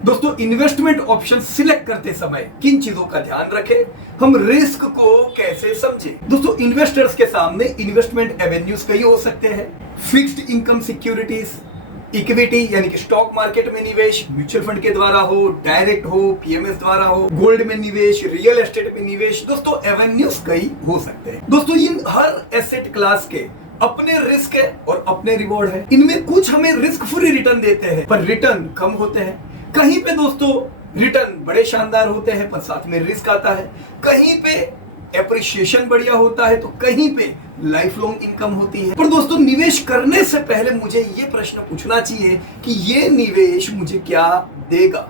दोस्तों investment option select करते समय किन चीजों का ध्यान रखें, हम रिस्क को कैसे समझें। दोस्तों इन्वेस्टर्स के सामने इन्वेस्टमेंट एवेन्यूज कई हो सकते हैं। फिक्स्ड इनकम सिक्योरिटीज, इक्विटी यानी कि स्टॉक मार्केट में निवेश, म्यूचुअल फंड के द्वारा हो, डायरेक्ट हो, पीएमएस द्वारा हो, गोल्ड में निवेश, रियल एस्टेट में निवेश। दोस्तों एवेन्यूज कई हो सकते हैं। दोस्तों इन हर एसेट क्लास के अपने रिस्क है और अपने रिवॉर्ड है। इनमें कुछ हमें रिस्क फ्री रिटर्न देते हैं पर रिटर्न कम होते हैं। कहीं पे दोस्तों रिटर्न बड़े शानदार होते हैं पर साथ में रिस्क आता है। कहीं पे एप्रिशिएशन बढ़िया होता है तो कहीं पे लाइफ लॉन्ग इनकम होती है। पर दोस्तों निवेश करने से पहले मुझे ये प्रश्न पूछना चाहिए कि ये निवेश मुझे क्या देगा,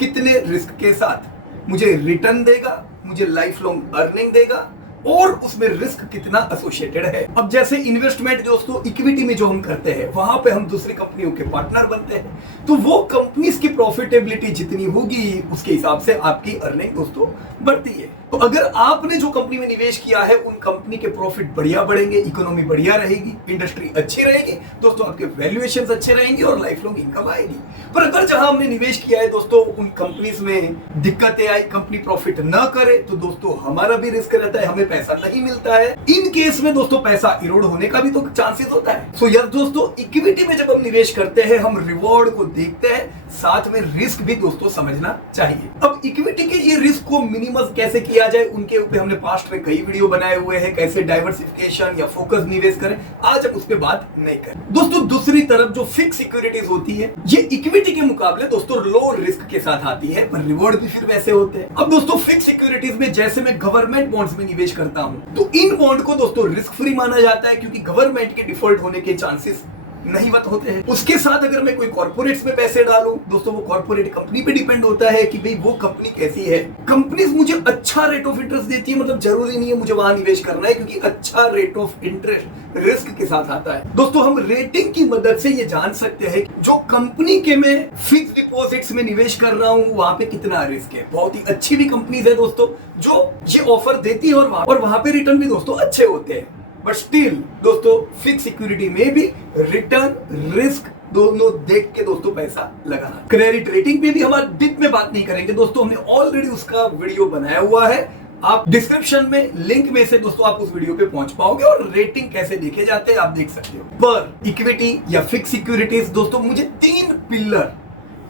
कितने रिस्क के साथ मुझे रिटर्न देगा, मुझे लाइफ लॉन्ग अर्निंग देगा और उसमें रिस्क कितना एसोसिएटेड है। अब जैसे इन्वेस्टमेंट दोस्तों इक्विटी में जो हम करते हैं वहां पे हम दूसरी कंपनियों के पार्टनर बनते हैं, तो वो कंपनीज की प्रॉफिटेबिलिटी जितनी होगी उसके हिसाब से आपकी अर्निंग दोस्तों बढ़ती है। तो अगर आपने जो कंपनी में निवेश किया है उन कंपनी के प्रॉफिट बढ़िया बढ़ेंगे, इकोनॉमी बढ़िया रहेगी, इंडस्ट्री अच्छी रहेगी, दोस्तों आपके वैल्यूएशंस अच्छे रहेंगे और लाइफ लॉन्ग इनकम आएगी। पर अगर जहां हमने निवेश किया है दोस्तों उन कंपनीज में दिक्कतें आई, कंपनी प्रॉफिट ना करे, तो दोस्तों हमारा भी रिस्क रहता है, हमें पैसा नहीं मिलता है। इन केस में दोस्तों पैसा इरोड होने का भी तो चांसेस होता है। सो यार दोस्तों इक्विटी में जब हम निवेश करते हैं हम रिवॉर्ड को देखते हैं, साथ में रिस्क भी दोस्तों समझना चाहिए। अब इक्विटी के ये रिस्क को मिनिमम कैसे किया जाए उनके ऊपर हमने पास्ट में कई वीडियो बनाए हुए हैं, कैसे डाइवर्सिफिकेशन या फोकस निवेश करें, आज हम उस पर बात नहीं करें। दोस्तों दूसरी तरफ जो फिक्स सिक्योरिटीज होती है ये इक्विटी के मुकाबले दोस्तों लो रिस्क के साथ आती है पर रिवॉर्ड भी फिर वैसे होते हैं। अब दोस्तों फिक्स सिक्योरिटीज में जैसे मैं गवर्नमेंट बॉन्ड्स में निवेश करता हूं तो इन बॉन्ड को दोस्तों रिस्क फ्री माना जाता है क्योंकि गवर्नमेंट के डिफॉल्ट होने के चांसेस नहीं मत होते हैं। उसके साथ अगर मैं कोई कॉर्पोरेट्स में पैसे डालूं दोस्तों वो कॉर्पोरेट कंपनी पे डिपेंड होता है कि भाई वो कंपनी कैसी है। कंपनीज मुझे अच्छा रेट ऑफ इंटरेस्ट देती है, मतलब जरूरी नहीं है मुझे वहां निवेश करना है क्योंकि अच्छा रेट ऑफ इंटरेस्ट रिस्क के साथ आता है। दोस्तों हम रेटिंग की मदद से ये जान सकते हैं जो कंपनी के मैं फिक्स डिपॉजिट्स में निवेश कर रहा हूं वहां पे कितना रिस्क है। बहुत ही अच्छी भी कंपनीज है दोस्तों जो ये ऑफर देती है और वहां पे रिटर्न भी दोस्तों अच्छे होते हैं। बट स्टिल दोस्तों फिक्स सिक्योरिटी में भी रिटर्न रिस्क दोनों देख के दोस्तों पैसा लगाना। क्रेडिट रेटिंग पे भी हम आज डिप में बात नहीं करेंगे दोस्तों, हमने ऑलरेडी उसका वीडियो बनाया हुआ है। आप डिस्क्रिप्शन में लिंक में से दोस्तों आप उस वीडियो पे पहुंच पाओगे और रेटिंग कैसे देखे जाते हैं आप देख सकते हो। पर इक्विटी या फिक्स सिक्योरिटीज दोस्तों मुझे 3 पिलर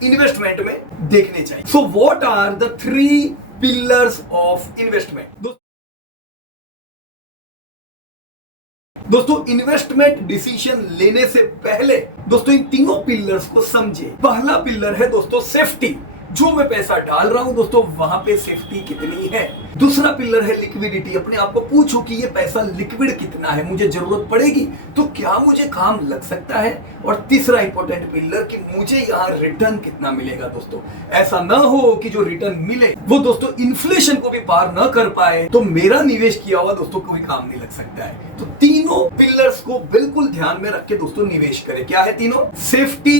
इन्वेस्टमेंट में देखने चाहिए। So what are the 3 pillars of investment. दोस्तों इन्वेस्टमेंट डिसीजन लेने से पहले दोस्तों इन तीनों पिलर्स को समझे। पहला पिलर है दोस्तों सेफ्टी, जो मैं पैसा डाल रहा हूं दोस्तों वहां पे सेफ्टी कितनी है। दूसरा पिलर है लिक्विडिटी, अपने आप को पूछो कि ये पैसा लिक्विड कितना है, मुझे जरूरत पड़ेगी तो क्या मुझे काम लग सकता है। और तीसरा इंपॉर्टेंट पिलर कि मुझे यहाँ रिटर्न कितना मिलेगा। दोस्तों ऐसा ना हो कि जो रिटर्न मिले वो दोस्तों इन्फ्लेशन को भी पार ना कर पाए तो मेरा निवेश किया हुआ दोस्तों कोई काम नहीं लग सकता है। तो तीनों पिलर्स को बिल्कुल ध्यान में रख के दोस्तों निवेश करें। क्या है तीनों? Safety,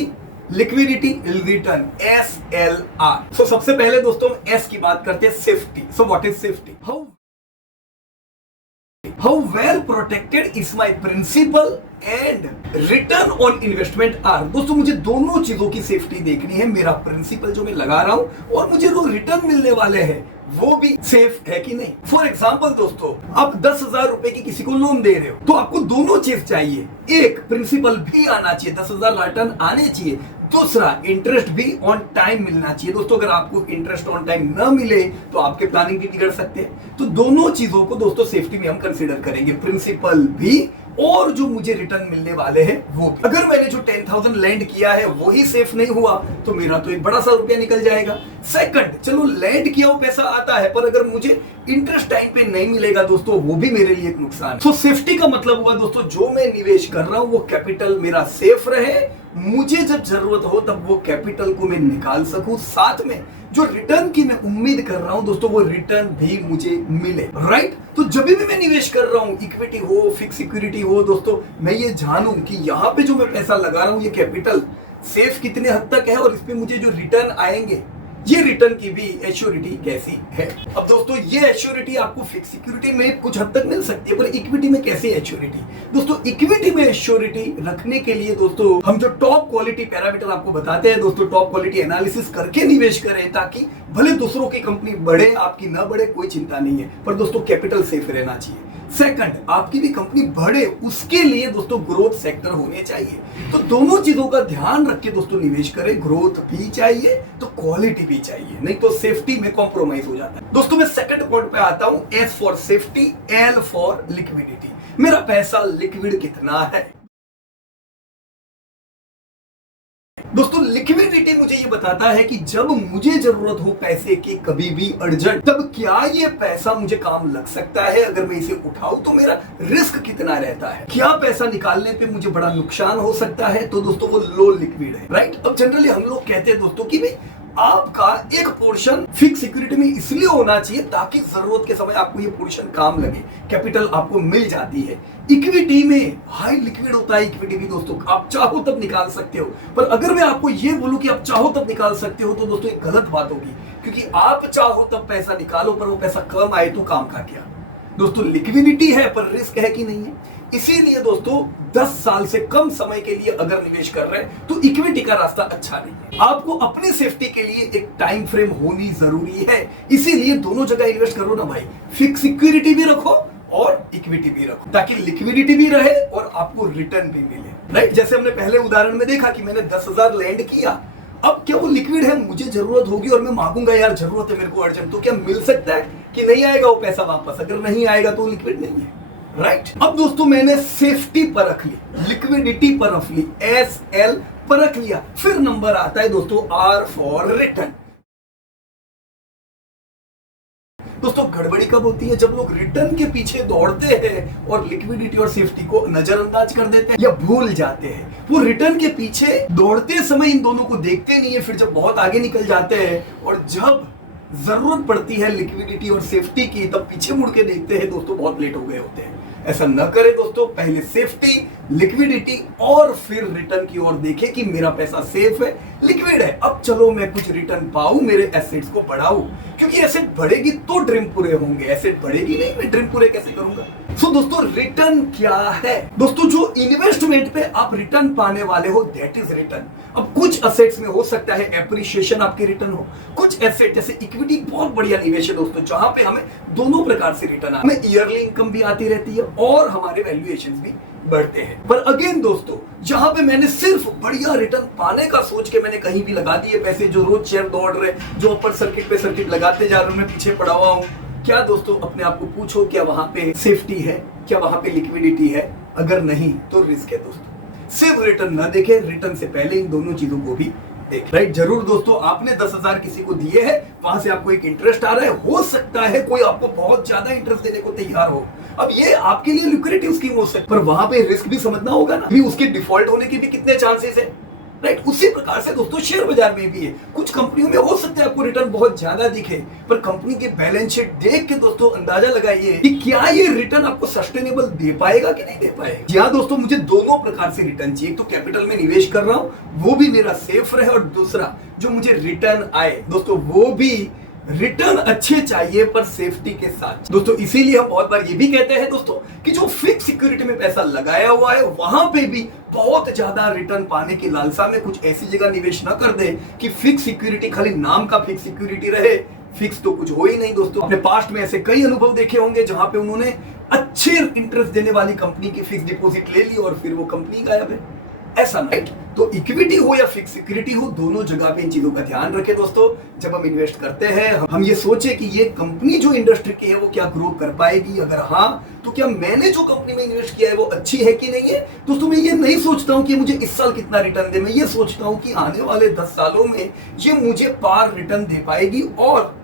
liquidity, return, SLR। So सबसे पहले दोस्तों एस की बात करते हैं, safety. So what is safety? How well protected is my principal and return on investment are. दोस्तों मुझे दोनों चीजों की सेफ्टी देखनी है, मेरा प्रिंसिपल जो मैं लगा रहा हूं और मुझे जो रिटर्न मिलने वाले हैं वो भी सेफ है कि नहीं। फॉर एग्जाम्पल दोस्तों आप 10,000 रुपए की किसी को लोन दे रहे हो तो आपको दोनों चीज चाहिए, एक प्रिंसिपल भी आना चाहिए, 10,000 रिटर्न आने चाहिए, दूसरा इंटरेस्ट भी ऑन टाइम मिलना चाहिए। दोस्तों अगर आपको इंटरेस्ट ऑन टाइम ना मिले तो आपके प्लानिंग भी बिगड़ सकते हैं। तो दोनों चीजों को दोस्तों सेफ्टी में हम कंसीडर करेंगे, प्रिंसिपल भी और जो मुझे रिटर्न मिलने वाले हैं वो भी। अगर मैंने जो 10,000 लैंड किया है वो ही सेफ नहीं हुआ तो मेरा तो एक बड़ा सा रुपया निकल जाएगा। सेकंड, चलो लैंड किया हुआ पैसा आता है पर अगर मुझे इंटरेस्ट टाइम पे नहीं मिलेगा दोस्तों वो भी मेरे लिए एक नुकसान। तो सेफ्टी का मतलब हुआ दोस्तों जो मैं निवेश कर रहा हूं वो कैपिटल मेरा सेफ रहे, मुझे जब जरूरत हो तब वो कैपिटल को मैं निकाल सकूं, साथ में जो रिटर्न की मैं उम्मीद कर रहा हूं दोस्तों वो रिटर्न भी मुझे मिले। राइट? तो जब भी मैं निवेश कर रहा हूं, इक्विटी हो, फिक्स सिक्योरिटी हो दोस्तों, मैं ये जानूं कि यहां पे जो मैं पैसा लगा रहा हूं ये कैपिटल सेफ कितने हद तक है और इस पे मुझे जो रिटर्न आएंगे ये रिटर्न की भी एश्योरिटी कैसी है। अब दोस्तों ये एश्योरिटी आपको फिक्स सिक्योरिटी में कुछ हद तक मिल सकती है, पर इक्विटी में कैसी एश्योरिटी? दोस्तों इक्विटी में एश्योरिटी रखने के लिए दोस्तों हम जो टॉप क्वालिटी पैरामीटर आपको बताते हैं दोस्तों, टॉप क्वालिटी एनालिसिस करके निवेश करें, ताकि भले दूसरों की कंपनी बढ़े आपकी ना बढ़े कोई चिंता नहीं है, पर दोस्तों कैपिटल सेफ रहना चाहिए। सेकंड, आपकी भी कंपनी बढ़े उसके लिए दोस्तों ग्रोथ सेक्टर होने चाहिए। तो दोनों चीजों का ध्यान रख के दोस्तों निवेश करें, ग्रोथ भी चाहिए तो क्वालिटी भी चाहिए, नहीं तो सेफ्टी में कॉम्प्रोमाइज हो जाता है। दोस्तों मैं सेकंड पॉइंट पे आता हूं, S for safety, L for liquidity. मेरा पैसा लिक्विड कितना है? दोस्तों लिक्विडिटी मुझे ये बताता है कि जब मुझे जरूरत हो पैसे की, कभी भी अर्जेंट, तब क्या ये पैसा मुझे काम लग सकता है? अगर मैं इसे उठाऊं तो मेरा रिस्क कितना रहता है? क्या पैसा निकालने पे मुझे बड़ा नुकसान हो सकता है? तो दोस्तों वो लो लिक्विड है, राइट। अब जनरली हम लोग कहते हैं दोस्तों कि भाई आपका एक पोर्शन फिक्स सिक्योरिटी में इसलिए होना चाहिए ताकि जरूरत के समय आपको ये पोर्शन काम लगे, कैपिटल आपको मिल जाती है। इक्विटी में हाई लिक्विड होता है, इक्विटी भी दोस्तों आप चाहो तब निकाल सकते हो, पर अगर मैं आपको ये बोलूं कि आप चाहो तब निकाल सकते हो तो दोस्तों ये गलत बात होगी, क्योंकि आप चाहो तब पैसा निकालो पर वो पैसा कम आए तो काम का क्या? दोस्तों लिक्विडिटी है पर रिस्क है कि नहीं है? इसीलिए दोस्तों 10 साल से कम समय के लिए अगर निवेश कर रहे हैं तो इक्विटी का रास्ता अच्छा नहीं है। आपको अपनी सेफ्टी के लिए एक टाइम फ्रेम होनी जरूरी है, इसीलिए दोनों जगह इन्वेस्ट करो ना भाई, फिक्स सिक्योरिटी भी रखो और इक्विटी भी रखो, ताकि लिक्विडिटी भी रहे और आपको रिटर्न भी मिले, राइट। जैसे हमने पहले उदाहरण में देखा कि मैंने 10,000 लैंड किया, अब क्या वो लिक्विड है? मुझे जरूरत होगी और मैं मांगूंगा यार जरूरत है मेरे को अर्जेंट, तो क्या मिल सकता है कि नहीं आएगा वो पैसा वापस? अगर नहीं आएगा तो लिक्विड नहीं है, राइट। अब दोस्तों मैंने सेफ्टी परख ली, लिक्विडिटी परख ली, एस एल परख लिया, फिर नंबर आता है दोस्तों आर फॉर रिटर्न। दोस्तों गड़बड़ी कब होती है? जब लोग रिटर्न के पीछे दौड़ते हैं और लिक्विडिटी और सेफ्टी को नजरअंदाज कर देते हैं या भूल जाते हैं। वो रिटर्न के पीछे दौड़ते समय इन दोनों को देखते नहीं है, फिर जब बहुत आगे निकल जाते हैं और जब जरूरत पड़ती है लिक्विडिटी और सेफ्टी की तब पीछे मुड़ के देखते हैं दोस्तों बहुत लेट हो गए होते हैं। ऐसा न करें दोस्तों, पहले सेफ्टी, लिक्विडिटी और फिर रिटर्न की ओर देखें कि मेरा पैसा सेफ है, लिक्विड है, अब चलो मैं कुछ रिटर्न पाऊं, मेरे एसेट्स को बढ़ाऊं, क्योंकि एसेट बढ़ेगी तो ड्रीम पूरे होंगे, एसेट बढ़ेगी नहीं मैं ड्रीम पूरे कैसे करूंगा? सो दोस्तों रिटर्न क्या है? दोस्तों जो इन्वेस्टमेंट पे आप रिटर्न पाने वाले हो दैट इज रिटर्न। अब कुछ एसेट्स में हो सकता है एप्रिसिएशन आपकी रिटर्न हो, कुछ एसेट जैसे इक्विटी बहुत बढ़िया निवेश है दोस्तों, जहां पे हमें दोनों प्रकार से रिटर्न आता है, हमें ईयरली इनकम भी आती रहती है और हमारे वैल्यूएशंस भी बढ़ते हैं। पर अगेन दोस्तों जहां पे मैंने सिर्फ बढ़िया रिटर्न पाने का सोच के मैंने कहीं भी लगा दिए पैसे, जो रोज शेयर दौड़ रहे, जो अपर सर्किट पे सर्किट लगाते जा रहे हैं, मैं पीछे पड़ा हुआ हूं, क्या दोस्तों अपने आप को पूछो क्या वहां पे सेफ्टी है, क्या वहां पे लिक्विडिटी है? अगर नहीं तो रिस्क है दोस्तों। सिर्फ रिटर्न ना देखे, रिटर्न से पहले इन दोनों चीजों को भी देख, राइट। जरूर दोस्तों आपने 10,000 किसी को दिए हैं, वहां से आपको एक इंटरेस्ट आ रहा है, हो सकता है कोई आपको बहुत ज्यादा इंटरेस्ट देने को तैयार हो, अब ये आपके लिए लुक्रेटिव स्कीम हो सकती है, पर वहां पे रिस्क भी समझना होगा ना, भी उसके डिफॉल्ट होने के भी कितने चांसेस है, राइट। उसी प्रकार से दोस्तों शेयर बाजार में भी है, कुछ कंपनियों में हो सकता है आपको रिटर्न बहुत ज्यादा दिखे, पर कंपनी के बैलेंस शीट देख के दोस्तों अंदाजा लगाइए कि क्या ये रिटर्न आपको सस्टेनेबल दे पाएगा कि नहीं दे पाएगा। जी हाँ दोस्तों, मुझे दोनों प्रकार से रिटर्न चाहिए, तो कैपिटल में निवेश कर रहा हूं वो भी मेरा सेफ रहे, और दूसरा जो मुझे रिटर्न आए दोस्तों वो भी रिटर्न अच्छे चाहिए पर सेफ्टी के साथ। दोस्तों इसीलिए हम बहुत बार ये भी कहते हैं दोस्तों कि जो फिक्स सिक्योरिटी में पैसा लगाया हुआ है वहां पे भी बहुत ज्यादा रिटर्न पाने की लालसा में कुछ ऐसी जगह निवेश ना कर दे कि फिक्स सिक्योरिटी खाली नाम का फिक्स सिक्योरिटी रहे, फिक्स तो कुछ हो ही नहीं। दोस्तों अपने पास्ट में ऐसे कई अनुभव देखे होंगे जहां पे उन्होंने अच्छे इंटरेस्ट देने वाली कंपनी की फिक्स डिपॉजिट ले ली और फिर वो कंपनी गायब है, ऐसा राइट। तो इक्विटी हो या फिक्स सिक्योरिटी हो, दोनों जगह पे इन चीजों का ध्यान रखें दोस्तों। जब हम इन्वेस्ट करते हैं हम ये सोचे कि ये कंपनी जो इंडस्ट्री की है वो क्या ग्रो कर पाएगी, अगर हाँ तो क्या मैंने जो कंपनी में इन्वेस्ट किया है वो अच्छी है कि नहीं है। दोस्तों मैं ये नहीं सोचता हूं कि मुझे इस साल कितना रिटर्न दे, मैं ये सोचता हूं कि आने वाले 10 सालों में ये मुझे पार रिटर्न दे पाएगी और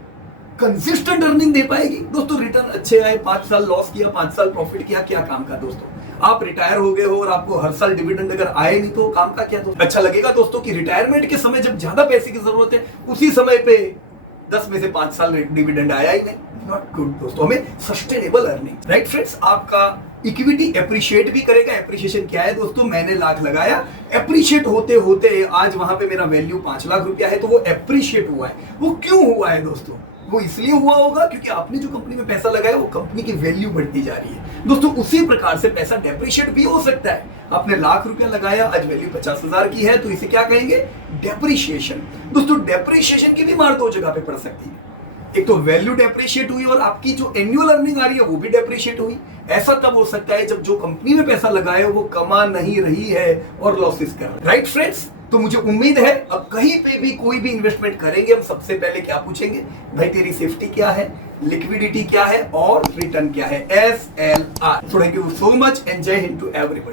कंसिस्टेंट अर्निंग दे पाएगी। दोस्तों रिटर्न अच्छे आए, 5 साल लॉस किया, 5 साल प्रॉफिट किया, क्या काम का दोस्तों। आप रिटायर हो गए हो और आपको हर साल डिविडेंड अगर आए नहीं तो काम का क्या दोस्तों। अच्छा लगेगा दोस्तों कि रिटायरमेंट के समय जब ज्यादा पैसे की जरूरत है उसी समय पे 10 में से 5 साल डिविडेंड आया ही नहीं, नॉट गुड दोस्तों। हमें सस्टेनेबल अर्निंग, राइट फ्रेंड्स। आपका इक्विटी एप्रिशिएट भी करेगा। एप्रिशिएशन क्या है दोस्तों, मैंने लाख लगाया, एप्रिशिएट होते होते आज वहां पे मेरा वैल्यू 5 लाख रुपया है, तो वो एप्रिशिएट हुआ है। वो क्यों हुआ है दोस्तों, वो इसलिए हुआ होगा क्योंकि आपने जो कंपनी में पैसा लगाया वो कंपनी की वैल्यू बढ़ती जा रही है। दोस्तों उसी प्रकार से पैसा डेप्रिशिएट भी हो सकता है। आपने लाख रुपया लगाया, आज वैल्यू 50,000 की है, तो इसे क्या कहेंगे, डेप्रिशिएशन। दोस्तों डेप्रिशिएशन की भी मार दो जगह पे पड़ सकती है, एक तो वैल्यू डेप्रिशिएट हुई और आपकी जो एनुअल अर्निंग आ रही है वो भी डेप्रिशिएट हुई। ऐसा तब हो सकता है जब जो कंपनी में पैसा लगाया वो कमा नहीं रही है और लॉसेस कर रही है। राइट फ्रेंड्स, तो मुझे उम्मीद है अब कहीं पे भी कोई भी इन्वेस्टमेंट करेंगे हम सबसे पहले क्या पूछेंगे, भाई तेरी सेफ्टी क्या है, लिक्विडिटी क्या है और रिटर्न क्या है, SLR। Thank you so much and जय हिंद टू एवरीबॉडी।